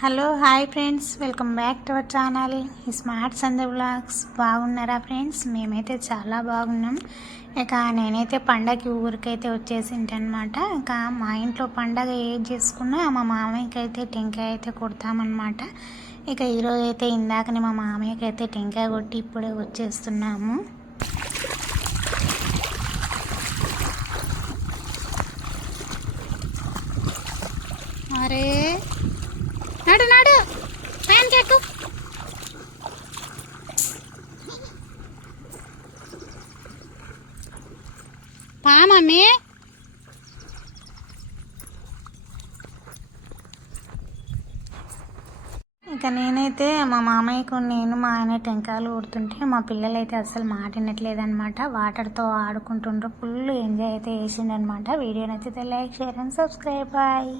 Hello hi friends, welcome back to our channel smart Sandhya vlogs. బాగున్నారా friends? మేమైతే చాలా బాగున్నాం. ఇక నేనైతే పండగకి ఊరికైతే వచ్చేసింటనమాట. ఇక మా ఇంట్లో పండగ ఏది చేసుకున్నా మా మామయ్యకి అయితే టెంకాయ అయితే కొడతామన్నమాట. ఇక ఈరోజు అయితే ఇందాకనే మా మామయ్యకి అయితే టెంకాయ కొట్టి ఇప్పుడే వచ్చేస్తున్నాము. అరే నాడు నాడు ఫ్యాన్ కేకు పా మమ్మీ. ఇక నేనైతే మా మామయ్యకు మా ఆయన టెంకాయలు కొడుతుంటే మా పిల్లలు అయితే అస్సలు మాట వినట్లేదనమాట. వాటర్తో ఆడుకుంటుండ్రు. ఫుల్ ఎంజాయ్ అయితే చేసిండనమాట. వీడియో నచ్చితే like, share and subscribe. Bye.